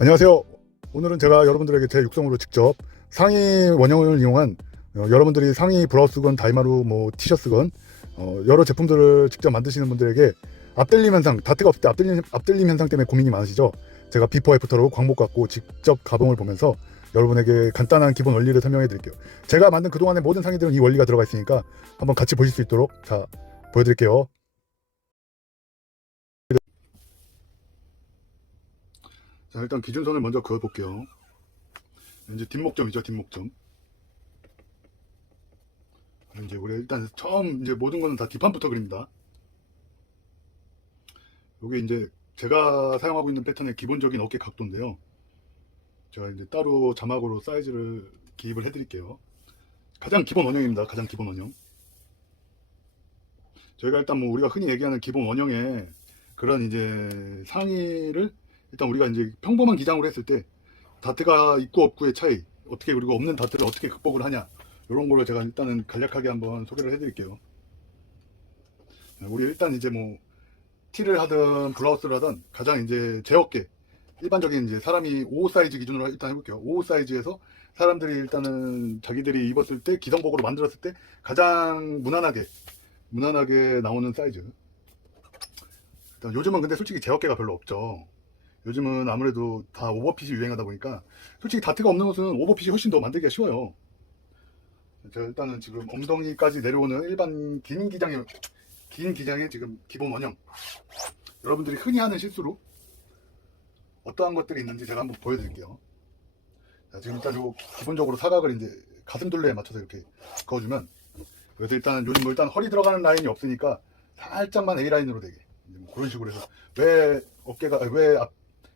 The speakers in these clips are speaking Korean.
안녕하세요. 오늘은 제가 여러분들에게 제 육성으로 직접 상의 원형을 이용한 여러분들이 상의 브라우스건 다이마루 뭐 티셔츠건 여러 제품들을 직접 만드시는 분들에게 앞들림 현상, 다트가 없을 때 앞들림 현상 때문에 고민이 많으시죠? 제가 비포 애프터로 광복 갖고 직접 가봉을 보면서 여러분에게 간단한 기본 원리를 설명해 드릴게요. 제가 만든 그동안의 모든 상의들은 이 원리가 들어가 있으니까 한번 같이 보실 수 있도록 자 보여드릴게요. 자, 일단 기준선을 먼저 그어 볼게요. 이제 뒷목점이죠, 뒷목점. 이제 우리 일단 처음 이제 모든 거는 다 뒷판부터 그립니다. 이게 이제 제가 사용하고 있는 패턴의 기본적인 어깨 각도인데요. 제가 이제 따로 자막으로 사이즈를 기입을 해드릴게요. 가장 기본 원형입니다. 가장 기본 원형. 저희가 일단 뭐 우리가 흔히 얘기하는 기본 원형에 그런 이제 상의를 일단 우리가 이제 평범한 기장으로 했을 때 다트가 있고 없고의 차이, 어떻게 그리고 없는 다트를 어떻게 극복을 하냐, 이런 거를 제가 일단은 간략하게 한번 소개를 해드릴게요. 우리 일단 이제 뭐 티를 하든 블라우스를 하든 가장 이제 제 어깨, 일반적인 이제 사람이 55 사이즈 기준으로 일단 해볼게요. 55 사이즈에서 사람들이 일단은 자기들이 입었을 때 기성복으로 만들었을 때 가장 무난하게 나오는 사이즈. 일단 요즘은 근데 솔직히 제 어깨가 별로 없죠. 요즘은 아무래도 다 오버핏이 유행하다 보니까 솔직히 다트가 없는 옷은 오버핏이 훨씬 더 만들기가 쉬워요. 제가 일단은 지금 엉덩이까지 내려오는 일반 긴 기장의 지금 기본 원형, 여러분들이 흔히 하는 실수로 어떠한 것들이 있는지 제가 한번 보여드릴게요. 자, 지금 일단 요 기본적으로 사각을 이제 가슴둘레에 맞춰서 이렇게 그어주면, 그래서 일단 요즘 뭐 일단 허리 들어가는 라인이 없으니까 살짝만 A라인으로 되게 뭐 그런 식으로 해서 왜 어깨가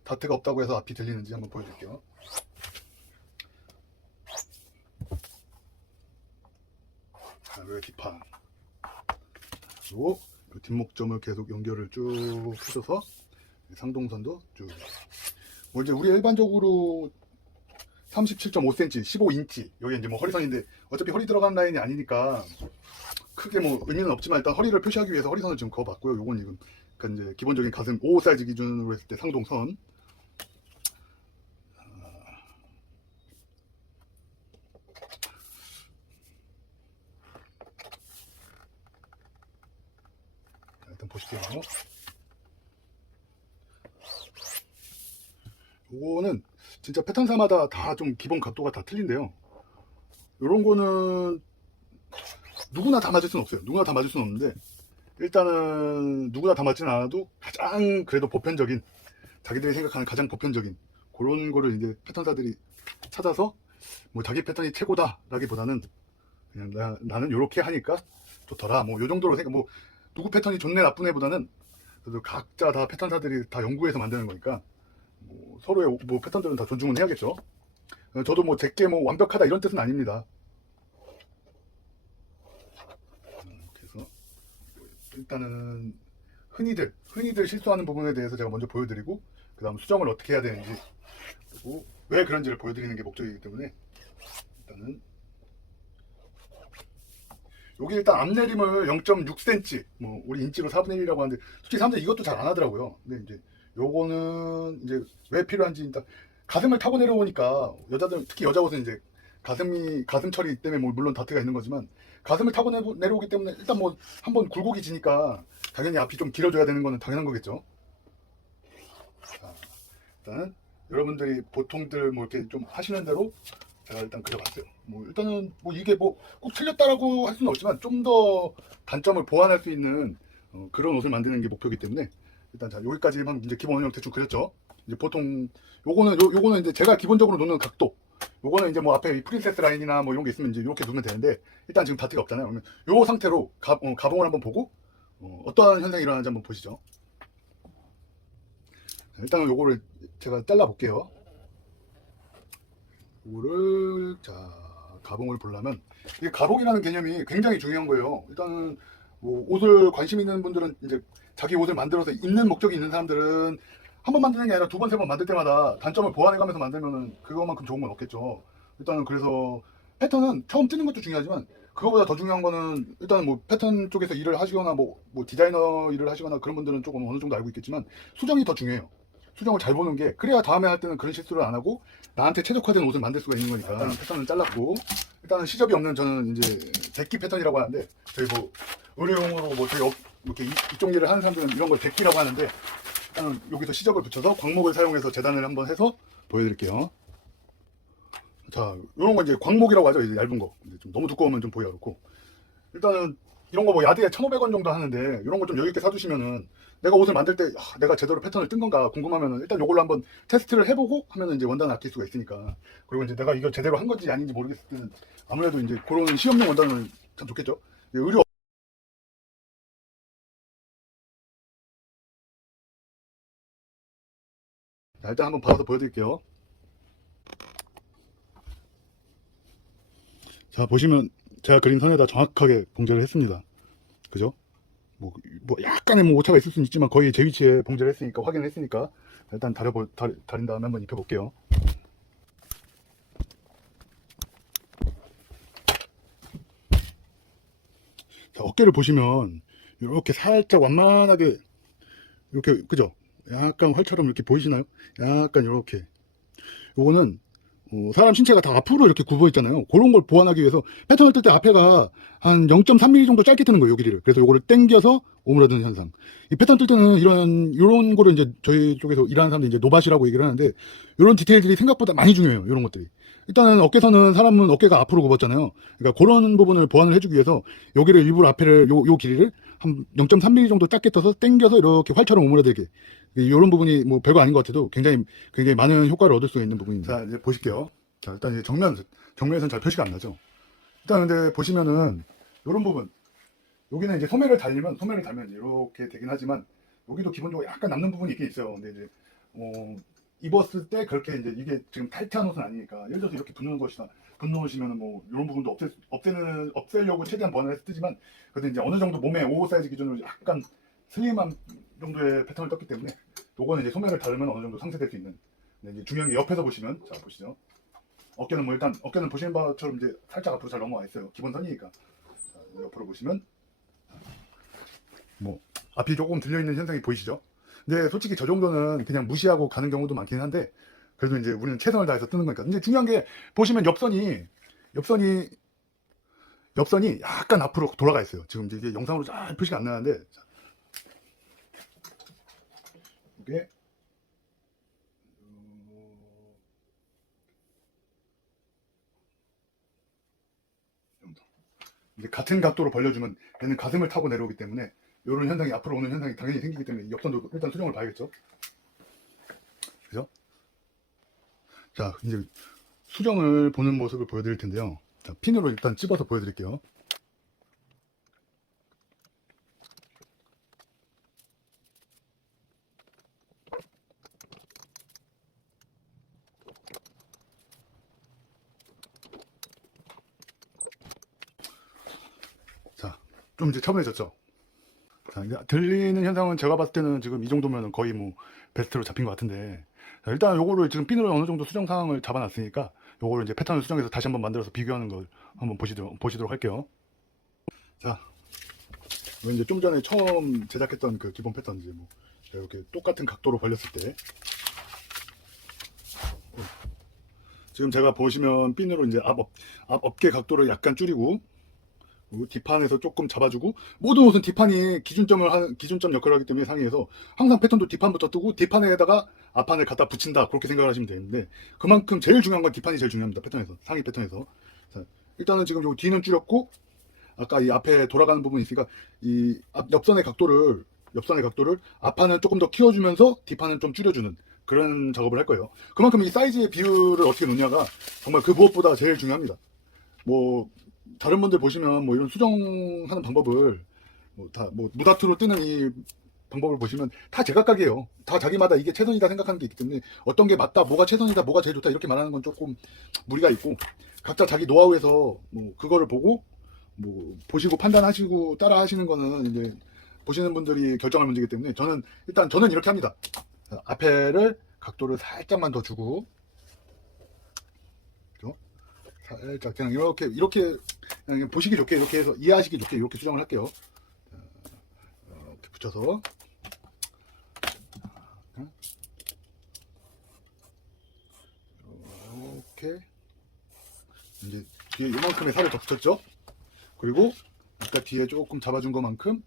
다트가 없다고 해서 앞이 들리는지 한번 보여드릴게요. 자, 왜 뒷판 그리고 뒷목점을 계속 연결을 쭉 해줘서 상동선도 쭉. 뭐 이제 우리 일반적으로 37.5cm, 15인치, 여기 이제 뭐 허리선인데 어차피 허리 들어간 라인이 아니니까 크게 뭐 의미는 없지만 일단 허리를 표시하기 위해서 허리선을 지금 그어봤고요. 요건 지금 그러니까 이제 기본적인 가슴 55 사이즈 기준으로 했을 때 상동선. 자, 일단 보실게요. 요거는 진짜 패턴사마다 다 좀 기본 각도가 다 틀린데요. 요런 거는 누구나 다 맞을 수는 없어요. 누구나 다 맞을 수는 없는데 일단은 누구나 다 맞지는 않아도 가장 그래도 보편적인, 자기들이 생각하는 가장 보편적인 그런 거를 이제 패턴사들이 찾아서 뭐 자기 패턴이 최고다라기보다는 그냥 나는 이렇게 하니까 좋더라, 뭐 요 정도로 생각, 뭐 누구 패턴이 좋네 나쁜 애보다는 그래도 각자 다 패턴사들이 다 연구해서 만드는 거니까 뭐 서로의 뭐 패턴들은 다 존중은 해야겠죠. 저도 뭐 제게 뭐 완벽하다 이런 뜻은 아닙니다. 그래서 일단은 흔히들 실수하는 부분에 대해서 제가 먼저 보여드리고 그 다음 수정을 어떻게 해야 되는지 그리고 왜 그런지를 보여드리는 게 목적이기 때문에 일단은 여기 일단 앞내림을 0.6cm, 뭐 우리 인치로 4분의 1이라고 하는데 솔직히 사람들이 이것도 잘 안 하더라고요. 근데 이제 요거는 이제 왜 필요한지, 일단 가슴을 타고 내려오니까 여자들, 특히 여자 옷은 이제 가슴 처리 때문에 뭐 물론 다트가 있는 거지만 가슴을 타고 내려오기 때문에 일단 뭐 한번 굴곡이 지니까 당연히 앞이 좀 길어져야 되는 거는 당연한 거겠죠. 자, 일단은 여러분들이 보통들 뭐 이렇게 좀 하시는 대로 제가 일단 그려봤어요. 뭐 일단은 뭐 이게 뭐 꼭 틀렸다라고 할 수는 없지만 좀 더 단점을 보완할 수 있는 그런 옷을 만드는 게 목표이기 때문에 일단 자 여기까지만 이제 기본 원형 대충 그렸죠. 이제 보통 요거는 이제 제가 기본적으로 놓는 각도. 요거는 이제 뭐 앞에 프린세스 라인이나 뭐 이런 게 있으면 이제 이렇게 놓으면 되는데 일단 지금 다트가 없잖아요. 그러면 요 상태로 가봉을 한번 보고 어떠한 현상이 일어나는지 한번 보시죠. 자, 일단은 요거를 제가 잘라 볼게요. 요거를 자 가봉을 보려면 이 가봉이라는 개념이 굉장히 중요한 거예요. 일단은 뭐 옷을 관심 있는 분들은 이제 자기 옷을 만들어서 입는 목적이 있는 사람들은 한 번 만드는 게 아니라 두 번, 세 번 만들 때마다 단점을 보완해가면서 만들면은 그것만큼 좋은 건 없겠죠. 일단은 그래서 패턴은 처음 뜨는 것도 중요하지만 그거보다 더 중요한 거는 일단은 뭐 패턴 쪽에서 일을 하시거나 뭐 디자이너 일을 하시거나 그런 분들은 조금 어느 정도 알고 있겠지만 수정이 더 중요해요. 수정을 잘 보는 게, 그래야 다음에 할 때는 그런 실수를 안 하고 나한테 최적화된 옷을 만들 수가 있는 거니까. 일단 패턴은 잘랐고, 일단은 시접이 없는 저는 이제 데끼 패턴이라고 하는데, 저희 뭐 의료용으로 뭐 저희 이렇게 이쪽 일을 하는 사람들은 이런 걸 데끼라고 하는데, 일단은 여기서 시접을 붙여서 광목을 사용해서 재단을 한번 해서 보여드릴게요. 자, 이런 거 이제 광목이라고 하죠. 이제 얇은 거. 좀 너무 두꺼우면 좀 보기가 그렇고. 일단은 이런 거 뭐 야드에 1,500원 정도 하는데, 이런 거 좀 여유 있게 사두시면은 내가 옷을 만들 때 내가 제대로 패턴을 뜬 건가 궁금하면은 일단 요걸로 한번 테스트를 해보고 하면은 이제 원단을 아낄 수가 있으니까. 그리고 이제 내가 이거 제대로 한 건지 아닌지 모르겠을 때는 아무래도 이제 그런 시험용 원단은 참 좋겠죠. 의료 자, 일단 한번 받아서 보여드릴게요. 자, 보시면 제가 그린 선에다 정확하게 봉제를 했습니다. 그죠? 뭐 약간의 뭐 오차가 있을 수는 있지만 거의 제 위치에 봉제를 했으니까, 확인을 했으니까 일단 다린 다음에 한번 입혀볼게요. 자, 어깨를 보시면 이렇게 살짝 완만하게 이렇게, 그죠? 약간 활처럼 이렇게 보이시나요? 약간 이렇게. 요거는 사람 신체가 다 앞으로 이렇게 굽어 있잖아요. 그런 걸 보완하기 위해서 패턴을 뜰 때 앞에가 한 0.3mm 정도 짧게 뜨는 거예요, 요 길이를. 그래서 요거를 당겨서 오므라드는 현상. 이 패턴 뜰 때는 이런 거를 이제 저희 쪽에서 일하는 사람들이 이제 노밭이라고 얘기를 하는데, 이런 디테일들이 생각보다 많이 중요해요, 이런 것들이. 일단은 어깨선은 사람은 어깨가 앞으로 굽었잖아요. 그러니까 그런 부분을 보완을 해주기 위해서 여기를 일부러 앞에를 요 길이를 한 0.3mm 정도 짧게 떠서 당겨서 이렇게 활처럼 오므라들게. 이런 부분이 뭐 별거 아닌 것 같아도 굉장히 많은 효과를 얻을 수 있는 부분입니다. 자, 이제 보실게요. 자, 일단 이제 정면에서는 잘 표시가 안 나죠. 일단 근데 보시면은 이런 부분, 여기는 이제 소매를 달면 이렇게 되긴 하지만, 여기도 기본적으로 약간 남는 부분이 있긴 있어요. 근데 이제 입었을 때 그렇게 이제 이게 지금 타이트한 옷은 아니니까, 예를 들어서 이렇게 붙는 옷이면은 뭐 이런 부분도 없애려고 최대한 번을 해서 뜨지만, 그래도 이제 어느 정도 몸에 오버 사이즈 기준으로 약간 슬림한 정도의 패턴을 떴기 때문에, 요거는 이제 소매를 다르면 어느 정도 상쇄될 수 있는. 근데 이제 중요한 게 옆에서 보시면, 자 보시죠. 어깨는 뭐 일단 어깨는 보시는 바처럼 이제 살짝 앞으로 잘 넘어와 있어요. 기본선이니까. 자, 옆으로 보시면 뭐 앞이 조금 들려 있는 현상이 보이시죠? 근데 솔직히 저 정도는 그냥 무시하고 가는 경우도 많긴 한데, 그래도 이제 우리는 최선을 다해서 뜨는 거니까. 근데 중요한 게 보시면 옆선이 약간 앞으로 돌아가 있어요. 지금 이게 영상으로 잘 표시가 안 나는데, 자, 이게 이제 같은 각도로 벌려주면 얘는 가슴을 타고 내려오기 때문에 이런 현상이, 앞으로 오는 현상이 당연히 생기기 때문에 옆선도 일단 수정을 봐야겠죠. 그죠? 자, 이제 수정을 보는 모습을 보여드릴 텐데요. 자, 핀으로 일단 찝어서 보여드릴게요. 자, 좀 이제 차분해졌죠? 자, 이제 들리는 현상은 제가 봤을 때는 지금 이 정도면 거의 뭐 베스트로 잡힌 것 같은데, 자, 일단 요거를 지금 핀으로 어느 정도 수정 상황을 잡아놨으니까 요거를 이제 패턴을 수정해서 다시 한번 만들어서 비교하는 걸 한번 보시도록 할게요. 자, 이거 이제 좀 전에 처음 제작했던 그 기본 패턴, 이제 뭐 이렇게 똑같은 각도로 벌렸을 때, 지금 제가 보시면 핀으로 이제 앞 어깨 각도를 약간 줄이고, 뒷판에서 조금 잡아주고, 모든 옷은 뒷판이 기준점 역할을 하기 때문에 상의에서 항상 패턴도 뒷판부터 뜨고 뒷판에다가 앞판을 갖다 붙인다, 그렇게 생각을 하시면 되는데, 그만큼 제일 중요한 건 뒷판이 제일 중요합니다. 패턴에서, 상의 패턴에서. 자, 일단은 지금 요 뒤는 줄였고, 아까 이 앞에 돌아가는 부분이 있으니까 이 옆선의 각도를 앞판은 조금 더 키워주면서 뒷판은 좀 줄여주는 그런 작업을 할 거예요. 그만큼 이 사이즈의 비율을 어떻게 놓냐가 정말 그 무엇보다 제일 중요합니다. 뭐 다른 분들 보시면 뭐 이런 수정하는 방법을 뭐 무다투로 뜨는 이 방법을 보시면 다 제각각이에요. 다 자기마다 이게 최선이다 생각하는 게 있기 때문에, 어떤 게 맞다, 뭐가 최선이다, 뭐가 제일 좋다 이렇게 말하는 건 조금 무리가 있고, 각자 자기 노하우에서 뭐 그거를 보고 뭐 보시고 판단하시고 따라 하시는 거는 이제 보시는 분들이 결정할 문제이기 때문에, 저는 이렇게 합니다. 앞에를 각도를 살짝만 더 주고, 그죠? 살짝 그냥 이렇게 그냥 보시기 좋게, 이렇게 해서 이해하시기 좋게 이렇게 수정을 할게요. 이렇게 붙여서 이렇게 이제 뒤에 요만큼의 살을 더 붙였죠. 그리고 아까 뒤에 조금 잡아준 것만큼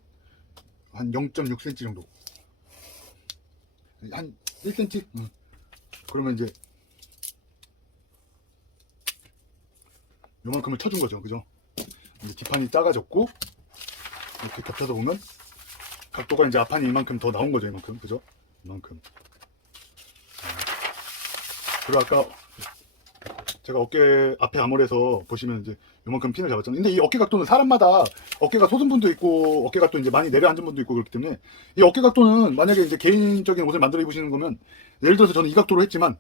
한 0.6cm 정도, 한 1cm. 그러면 이제 요만큼을 쳐준 거죠. 그죠? 이제 뒷판이 작아졌고, 이렇게 겹쳐서 보면 각도가 이제 앞판이 이만큼 더 나온 거죠. 이만큼. 그죠? 이만큼. 그리고 아까 제가 어깨 앞에 아몰에서 보시면 이제 요만큼 핀을 잡았잖아요. 근데 이 어깨 각도는 사람마다 어깨가 솟은 분도 있고 어깨 각도 이제 많이 내려앉은 분도 있고 그렇기 때문에, 이 어깨 각도는 만약에 이제 개인적인 옷을 만들어 입으시는 거면, 예를 들어서 저는 이 각도로 했지만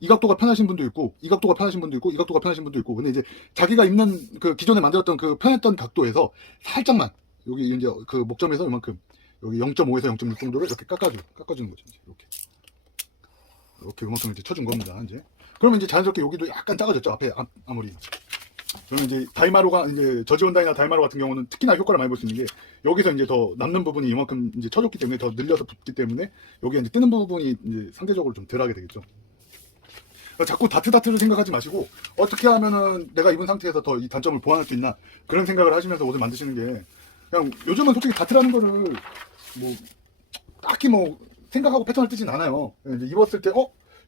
이 각도가 편하신 분도 있고 이 각도가 편하신 분도 있고 이 각도가 편하신 분도 있고, 근데 이제 자기가 입는 그 기존에 만들었던 그 편했던 각도에서 살짝만 여기 이제 그 목점에서 이만큼 여기 0.5에서 0.6 정도를 이렇게 깎아주는 거죠. 이렇게 이만큼 이제 쳐준 겁니다. 이제 그러면 이제 자연스럽게 여기도 약간 작아졌죠. 앞에 아무리. 그러면 이제 다이마루가 이제 저지온다이나 다이마루 같은 경우는 특히나 효과를 많이 볼 수 있는 게, 여기서 이제 더 남는 부분이 이만큼 이제 쳐줬기 때문에 더 늘려서 붙기 때문에 여기에 이제 뜨는 부분이 이제 상대적으로 좀 덜하게 되겠죠. 자꾸 다트를 생각하지 마시고 어떻게 하면은 내가 입은 상태에서 더 이 단점을 보완할 수 있나, 그런 생각을 하시면서 옷을 만드시는 게, 그냥 요즘은 솔직히 다트라는 거를 뭐 딱히 뭐 생각하고 패턴을 뜨진 않아요. 이제 입었을 때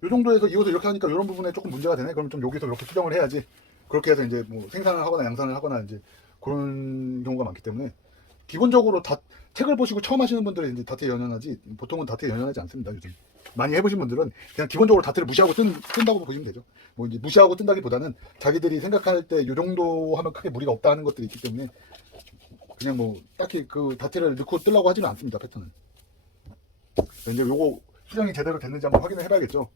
요 정도에서 이 옷을 이렇게 하니까 이런 부분에 조금 문제가 되네. 그러면 좀 여기서 이렇게 수정을 해야지. 그렇게 해서 이제 뭐 생산을 하거나 양산을 하거나 이제 그런 경우가 많기 때문에, 기본적으로 다 책을 보시고 처음 하시는 분들은 이제 다트에 연연하지, 보통은 다트에 연연하지 않습니다. 요즘 많이 해보신 분들은 그냥 기본적으로 다트를 무시하고 뜬다고 보시면 되죠. 뭐 이제 무시하고 뜬다기보다는 자기들이 생각할 때 요 정도 하면 크게 무리가 없다 하는 것들이 있기 때문에, 그냥 뭐 딱히 그 다트를 넣고 뜨려고 하지는 않습니다. 패턴은. 이제 요거 수정이 제대로 됐는지 한번 확인을 해봐야겠죠.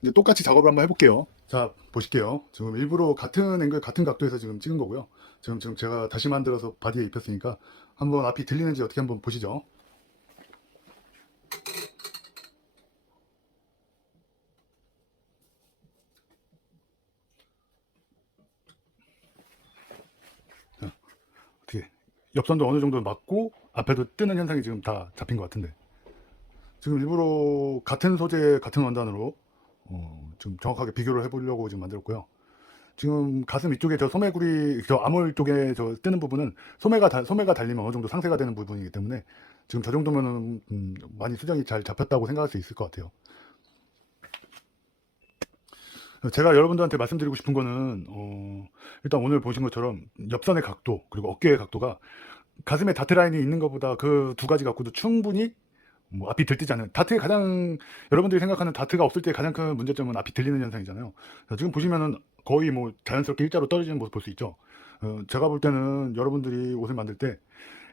이제 똑같이 작업을 한번 해볼게요. 자, 보실게요. 지금 일부러 같은 앵글, 같은 각도에서 지금 찍은 거고요. 지금 제가 다시 만들어서 바디에 입혔으니까 한번 앞이 들리는지 어떻게 한번 보시죠. 자, 어떻게 옆선도 어느 정도 맞고 앞에도 뜨는 현상이 지금 다 잡힌 것 같은데, 지금 일부러 같은 소재, 같은 원단으로 좀 정확하게 비교를 해보려고 지금 만들었고요. 지금 가슴 이쪽에 저 소매구리, 저 아몰 쪽에 저 뜨는 부분은 소매가 달리면 어느 정도 상세가 되는 부분이기 때문에, 지금 저 정도면은 많이 수정이 잘 잡혔다고 생각할 수 있을 것 같아요. 제가 여러분들한테 말씀드리고 싶은 거는, 일단 오늘 보신 것처럼 옆선의 각도 그리고 어깨의 각도가 가슴에 다트 라인이 있는 것보다 그 두 가지 갖고도 충분히 뭐 앞이 들뜨지 않는, 다트의 가장, 여러분들이 생각하는 다트가 없을 때 가장 큰 문제점은 앞이 들리는 현상이잖아요. 지금 보시면은 거의 뭐 자연스럽게 일자로 떨어지는 모습 볼 수 있죠. 제가 볼 때는 여러분들이 옷을 만들 때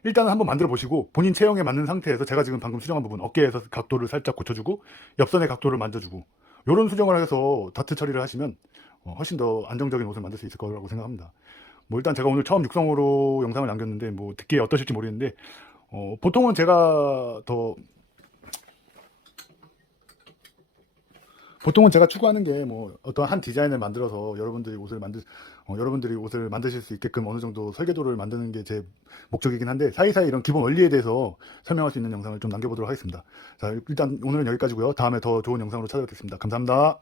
일단은 한번 만들어 보시고 본인 체형에 맞는 상태에서, 제가 지금 방금 수정한 부분 어깨에서 각도를 살짝 고쳐주고 옆선의 각도를 만져주고 요런 수정을 해서 다트 처리를 하시면 훨씬 더 안정적인 옷을 만들 수 있을 거라고 생각합니다. 뭐 일단 제가 오늘 처음 육성으로 영상을 남겼는데 뭐 듣기에 어떠실지 모르겠는데, 보통은 제가 추구하는 게 뭐 어떤 한 디자인을 만들어서 여러분들이 옷을 만드실 수 있게끔 어느 정도 설계도를 만드는 게 제 목적이긴 한데, 사이사이 이런 기본 원리에 대해서 설명할 수 있는 영상을 좀 남겨보도록 하겠습니다. 자, 일단 오늘은 여기까지고요. 다음에 더 좋은 영상으로 찾아뵙겠습니다. 감사합니다.